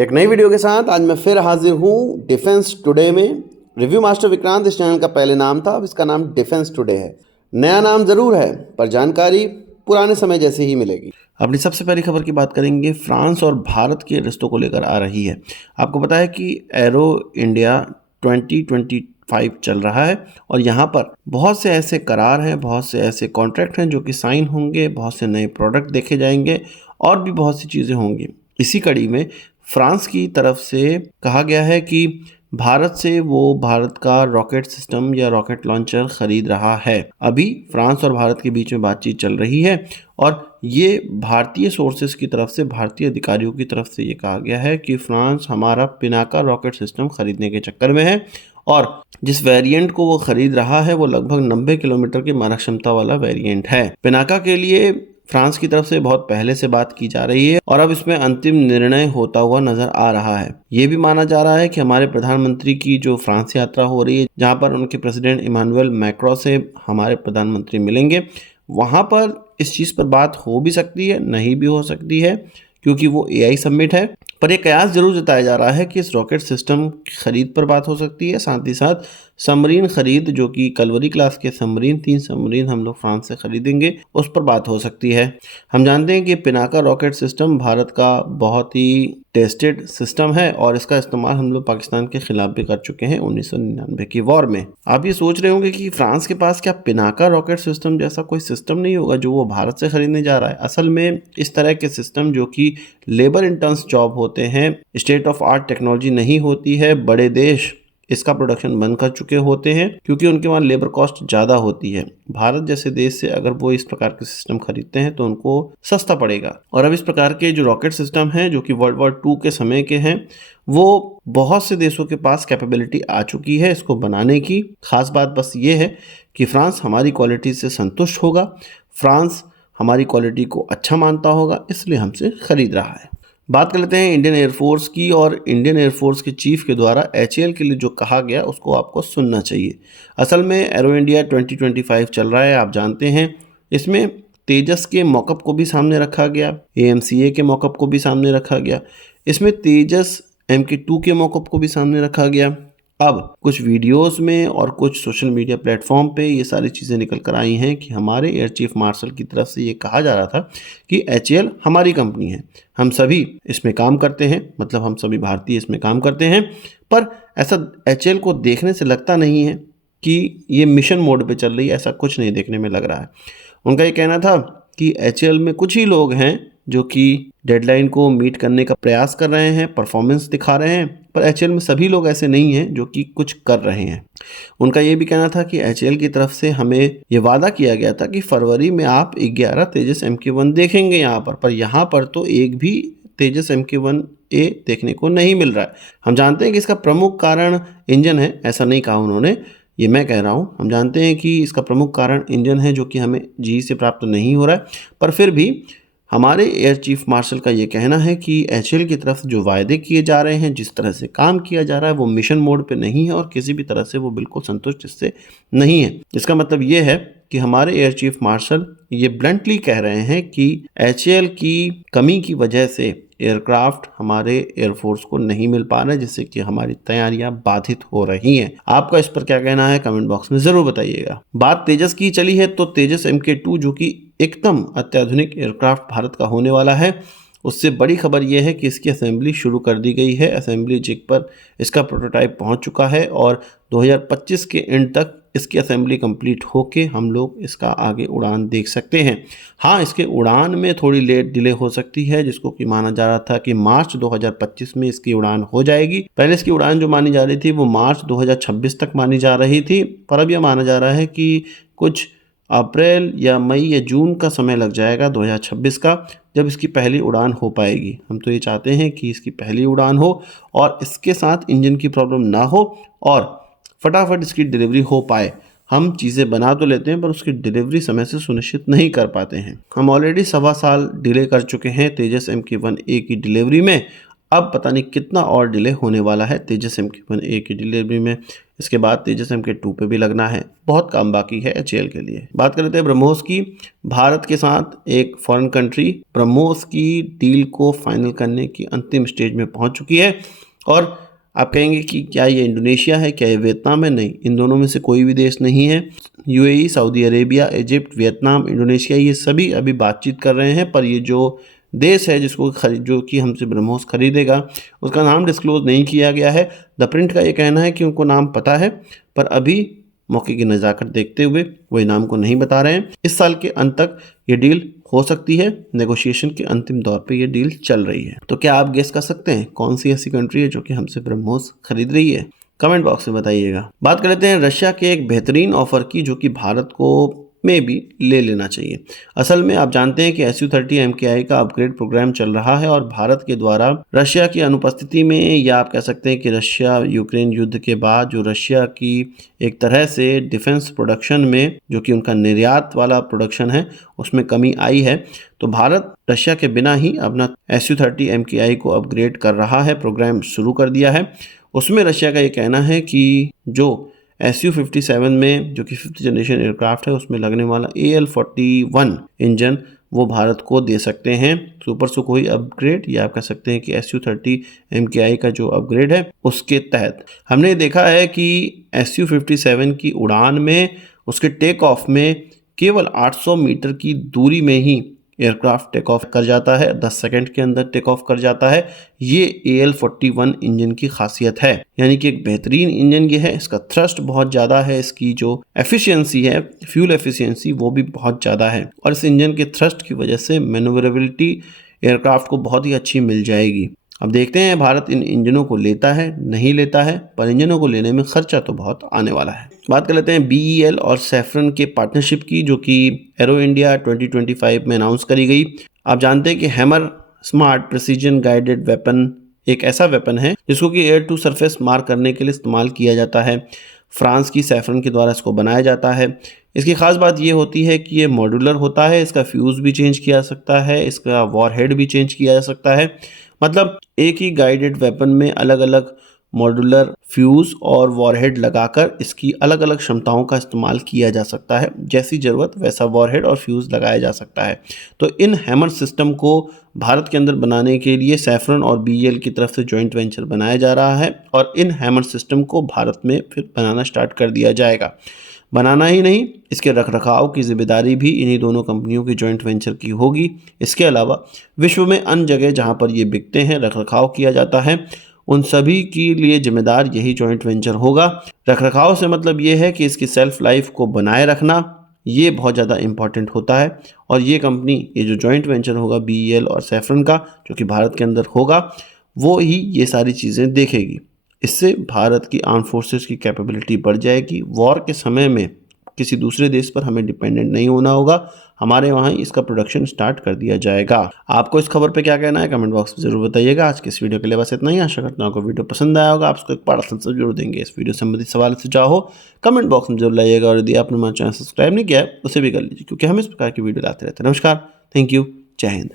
एक नई वीडियो के साथ आज मैं फिर हाजिर हूँ डिफेंस टुडे में। रिव्यू मास्टर विक्रांत इस चैनल का पहले नाम था, अब इसका नाम डिफेंस टुडे है। नया नाम ज़रूर है पर जानकारी पुराने समय जैसी ही मिलेगी। अपनी सबसे पहली खबर की बात करेंगे, फ्रांस और भारत के रिश्तों को लेकर आ रही है। आपको पता है कि एरो इंडिया 2025 चल रहा है और यहाँ पर बहुत से ऐसे करार हैं, बहुत से ऐसे कॉन्ट्रैक्ट हैं जो कि साइन होंगे, बहुत से नए प्रोडक्ट देखे जाएंगे और भी बहुत सी चीज़ें होंगी। इसी कड़ी में फ्रांस की तरफ से कहा गया है कि भारत से वो भारत का रॉकेट सिस्टम या रॉकेट लॉन्चर खरीद रहा है। अभी फ्रांस और भारत के बीच में बातचीत चल रही है और ये भारतीय सोर्सेस की तरफ से, भारतीय अधिकारियों की तरफ से ये कहा गया है कि फ्रांस हमारा पिनाका रॉकेट सिस्टम खरीदने के चक्कर में है और जिस वेरिएंट को वो खरीद रहा है वो लगभग 90 किलोमीटर की मारक क्षमता वाला वेरिएंट है। पिनाका के लिए फ्रांस की तरफ से बहुत पहले से बात की जा रही है और अब इसमें अंतिम निर्णय होता हुआ नजर आ रहा है। ये भी माना जा रहा है कि हमारे प्रधानमंत्री की जो फ्रांस यात्रा हो रही है, जहां पर उनके प्रेसिडेंट इमानुएल मैक्रों से हमारे प्रधानमंत्री मिलेंगे, वहां पर इस चीज़ पर बात हो भी सकती है, नहीं भी हो सकती है, क्योंकि वो एआई समिट है। पर यह कयास जरूर जताया जा रहा है कि इस रॉकेट सिस्टम खरीद पर बात हो सकती है। साथ ही साथ सबमरीन खरीद, जो कि कलवरी क्लास के सबमरीन, 3 सबमरीन हम लोग फ्रांस से खरीदेंगे, उस पर बात हो सकती है। हम जानते हैं कि पिनाका रॉकेट सिस्टम भारत का बहुत ही टेस्टेड सिस्टम है और इसका इस्तेमाल हम लोग पाकिस्तान के खिलाफ भी कर चुके हैं 1999 की वॉर में। आप ये सोच रहे होंगे कि फ्रांस के पास क्या पिनाका रॉकेट सिस्टम जैसा कोई सिस्टम नहीं होगा जो वो भारत से खरीदने जा रहा है। असल में इस तरह के सिस्टम जो कि लेबर इंटेंस जॉब होते हैं, स्टेट ऑफ आर्ट टेक्नोलॉजी नहीं होती है, बड़े देश इसका प्रोडक्शन बंद कर चुके होते हैं क्योंकि उनके वहाँ लेबर कॉस्ट ज़्यादा होती है। भारत जैसे देश से अगर वो इस प्रकार के सिस्टम खरीदते हैं तो उनको सस्ता पड़ेगा। और अब इस प्रकार के जो रॉकेट सिस्टम हैं जो कि वर्ल्ड वॉर 2 के समय के हैं, वो बहुत से देशों के पास कैपेबिलिटी आ चुकी है इसको बनाने की। खास बात बस ये है कि फ्रांस हमारी क्वालिटी से संतुष्ट होगा, फ्रांस हमारी क्वालिटी को अच्छा मानता होगा, इसलिए हमसे खरीद रहा है। बात कर लेते हैं इंडियन एयरफोर्स की, और इंडियन एयरफोर्स के चीफ के द्वारा एचएएल के लिए जो कहा गया उसको आपको सुनना चाहिए। असल में एरो इंडिया 2025 चल रहा है, आप जानते हैं। इसमें तेजस के मॉकअप को भी सामने रखा गया, एएमसीए के मॉकअप को भी सामने रखा गया, इसमें तेजस MK2 के मॉकअप को भी सामने रखा गया। अब कुछ वीडियोस में और कुछ सोशल मीडिया प्लेटफॉर्म पे ये सारी चीज़ें निकल कर आई हैं कि हमारे एयर चीफ मार्शल की तरफ से ये कहा जा रहा था कि एचएएल हमारी कंपनी है, हम सभी इसमें काम करते हैं, मतलब हम सभी भारतीय इसमें काम करते हैं। पर ऐसा एचएएल को देखने से लगता नहीं है कि ये मिशन मोड पे चल रही है, ऐसा कुछ नहीं देखने में लग रहा है। उनका ये कहना था कि एचएएल में कुछ ही लोग हैं जो कि डेडलाइन को मीट करने का प्रयास कर रहे हैं, परफॉर्मेंस दिखा रहे हैं, पर एचएएल में सभी लोग ऐसे नहीं हैं जो कि कुछ कर रहे हैं। उनका ये भी कहना था कि एचएएल की तरफ से हमें ये वादा किया गया था कि फरवरी में आप 11 तेजस MK1 देखेंगे यहाँ पर यहाँ पर तो एक भी तेजस MK1A देखने को नहीं मिल रहा है। हम जानते हैं कि इसका प्रमुख कारण इंजन है, ऐसा नहीं कहा उन्होंने, ये मैं कह रहा हूँ। हम जानते हैं कि इसका प्रमुख कारण इंजन है जो कि हमें GE से प्राप्त नहीं हो रहा है, पर फिर भी हमारे एयर चीफ मार्शल का ये कहना है कि एचएएल की तरफ जो वायदे किए जा रहे हैं, जिस तरह से काम किया जा रहा है, वो मिशन मोड पे नहीं है और किसी भी तरह से वो बिल्कुल संतुष्ट इससे नहीं है। इसका मतलब ये है कि हमारे एयर चीफ मार्शल ये ब्लंटली कह रहे हैं कि एचएएल की कमी की वजह से एयरक्राफ्ट हमारे एयरफोर्स को नहीं मिल पा रहे, जिससे कि हमारी तैयारियां बाधित हो रही हैं। आपका इस पर क्या कहना है कमेंट बॉक्स में जरूर बताइएगा। बात तेजस की चली है तो तेजस MK2 जो कि एकदम अत्याधुनिक एयरक्राफ्ट भारत का होने वाला है, उससे बड़ी खबर यह है कि इसकी असेंबली शुरू कर दी गई है। असेंबली जिग पर इसका प्रोटोटाइप पहुंच चुका है और 2025 के एंड तक इसकी असेंबली कंप्लीट होके हम लोग इसका आगे उड़ान देख सकते हैं। हाँ, इसके उड़ान में थोड़ी लेट डिले हो सकती है, जिसको कि माना जा रहा था कि मार्च 2025 में इसकी उड़ान हो जाएगी। पहले इसकी उड़ान जो मानी जा रही थी वो मार्च 2026 तक मानी जा रही थी, पर अब यह माना जा रहा है कि कुछ अप्रैल या मई या जून का समय लग जाएगा 2026 का, जब इसकी पहली उड़ान हो पाएगी। हम तो ये चाहते हैं कि इसकी पहली उड़ान हो और इसके साथ इंजन की प्रॉब्लम ना हो और फटाफट इसकी डिलीवरी हो पाए। हम चीज़ें बना तो लेते हैं पर उसकी डिलीवरी समय से सुनिश्चित नहीं कर पाते हैं। हम ऑलरेडी 1.25 साल डिले कर चुके हैं तेजस MK1A की डिलीवरी में। अब पता नहीं कितना और डिले होने वाला है तेजस MK1A की डिलीवरी में। इसके बाद तेजस MK2 पे भी लगना है। बहुत काम बाकी है HAL के लिए। बात कर लेते हैं ब्रह्मोस की। भारत के साथ एक फॉरेन कंट्री ब्रह्मोस की डील को फाइनल करने की अंतिम स्टेज में पहुंच चुकी है। और आप कहेंगे कि क्या ये इंडोनेशिया है, क्या ये वियतनाम है? नहीं, इन दोनों में से कोई भी देश नहीं है। UAE, Saudi Arabia, Egypt, Vietnam, Indonesia, ये सभी अभी बातचीत कर रहे हैं। पर ये जो देश है जिसको जो कि हमसे ब्रह्मोस खरीदेगा, उसका नाम डिस्क्लोज नहीं किया गया है। द प्रिंट का ये कहना है कि उनको नाम पता है, पर अभी मौके की नज़ाकत देखते हुए वो नाम को नहीं बता रहे हैं। इस साल के अंत तक ये डील हो सकती है। नेगोशिएशन के अंतिम दौर पे ये डील चल रही है। तो क्या आप गेस कर सकते हैं कौन सी ऐसी कंट्री है जो कि हमसे ब्रह्मोस खरीद रही है? कमेंट बॉक्स में बताइएगा। बात कर लेते हैं रशिया के एक बेहतरीन ऑफर की, जो कि भारत को में भी ले लेना चाहिए। असल में आप जानते हैं कि Su-30 MKI का अपग्रेड प्रोग्राम चल रहा है और भारत के द्वारा रशिया की अनुपस्थिति में, या आप कह सकते हैं कि रशिया यूक्रेन युद्ध के बाद जो रशिया की एक तरह से डिफेंस प्रोडक्शन में, जो कि उनका निर्यात वाला प्रोडक्शन है, उसमें कमी आई है। तो भारत रशिया के बिना ही अपना Su-30 MKI को अपग्रेड कर रहा है, प्रोग्राम शुरू कर दिया है। उसमें रशिया का ये कहना है कि जो Su-57 में, जो कि 5th जनरेशन एयरक्राफ्ट है, उसमें लगने वाला AL-41 इंजन वो भारत को दे सकते हैं। सुपर सुखोई अपग्रेड, या आप कह सकते हैं कि Su-30 MKI का जो अपग्रेड है उसके तहत हमने देखा है कि Su-57 की उड़ान में, उसके टेक ऑफ में केवल 800 मीटर की दूरी में ही एयरक्राफ्ट टेक ऑफ कर जाता है, 10 सेकंड के अंदर टेक ऑफ कर जाता है। ये AL-41 इंजन की खासियत है, यानी कि एक बेहतरीन इंजन ये है। इसका थ्रस्ट बहुत ज़्यादा है, इसकी जो एफिशिएंसी है, फ्यूल एफिशिएंसी, वो भी बहुत ज़्यादा है। और इस इंजन के थ्रस्ट की वजह से मैन्योवरेबिलिटी एयरक्राफ्ट को बहुत ही अच्छी मिल जाएगी। अब देखते हैं भारत इन इंजनों को लेता है नहीं लेता है, पर इंजनों को लेने में खर्चा तो बहुत आने वाला है। बात कर लेते हैं BEL और सैफरन के पार्टनरशिप की, जो कि एरो इंडिया 2025 में अनाउंस करी गई। आप जानते हैं कि hammer smart precision guided weapon एक ऐसा वेपन है जिसको कि एयर टू सरफेस मार करने के लिए इस्तेमाल किया जाता है। फ्रांस की सैफरन के द्वारा इसको बनाया जाता है। इसकी ख़ास बात ये होती है कि ये मॉड्यूलर होता है, इसका फ्यूज़ भी चेंज किया जा सकता है, इसका वॉरहेड भी चेंज किया जा सकता है। मतलब एक ही गाइडेड वेपन में अलग अलग मॉड्यूलर फ्यूज़ और वॉरहेड लगाकर इसकी अलग अलग क्षमताओं का इस्तेमाल किया जा सकता है। जैसी ज़रूरत वैसा वॉरहेड और फ्यूज़ लगाया जा सकता है। तो इन हैमर सिस्टम को भारत के अंदर बनाने के लिए सैफरन और BEL की तरफ से जॉइंट वेंचर बनाया जा रहा है, और इन हैमर सिस्टम को भारत में फिर बनाना स्टार्ट कर दिया जाएगा। बनाना ही नहीं, इसके रखरखाव की जिम्मेदारी भी इन्हीं दोनों कंपनियों की जॉइंट वेंचर की होगी। इसके अलावा विश्व में अन्य जगह जहां पर ये बिकते हैं, रखरखाव किया जाता है, उन सभी के लिए जिम्मेदार यही जॉइंट वेंचर होगा। रखरखाव से मतलब ये है कि इसकी सेल्फ लाइफ को बनाए रखना, ये बहुत ज़्यादा इम्पॉर्टेंट होता है। और ये कंपनी, ये जो जॉइंट वेंचर होगा BEL और सैफरन का, जो कि भारत के अंदर होगा, वो ही ये सारी चीज़ें देखेगी। इससे भारत की आर्म फोर्सेस की कैपेबिलिटी बढ़ जाएगी। वॉर के समय में किसी दूसरे देश पर हमें डिपेंडेंट नहीं होना होगा, हमारे वहाँ ही इसका प्रोडक्शन स्टार्ट कर दिया जाएगा। आपको इस खबर पे क्या कहना है कमेंट बॉक्स में जरूर बताइएगा। आज के इस वीडियो के लिए बस इतना ही। आशा करता हूँ आपको वीडियो पसंद आया होगा। आप उसको एक बड़ा आंसर जरूर देंगे। इस वीडियो से संबंधित सवाल सुझाव हो कमेंट बॉक्स में जरूर लाइएगा, और यदि आपने हमारा चैनल सब्सक्राइब नहीं किया है उसे भी कर लीजिए, क्योंकि हम इस प्रकार की वीडियो लाते रहते हैं। नमस्कार, थैंक यू, जय हिंद।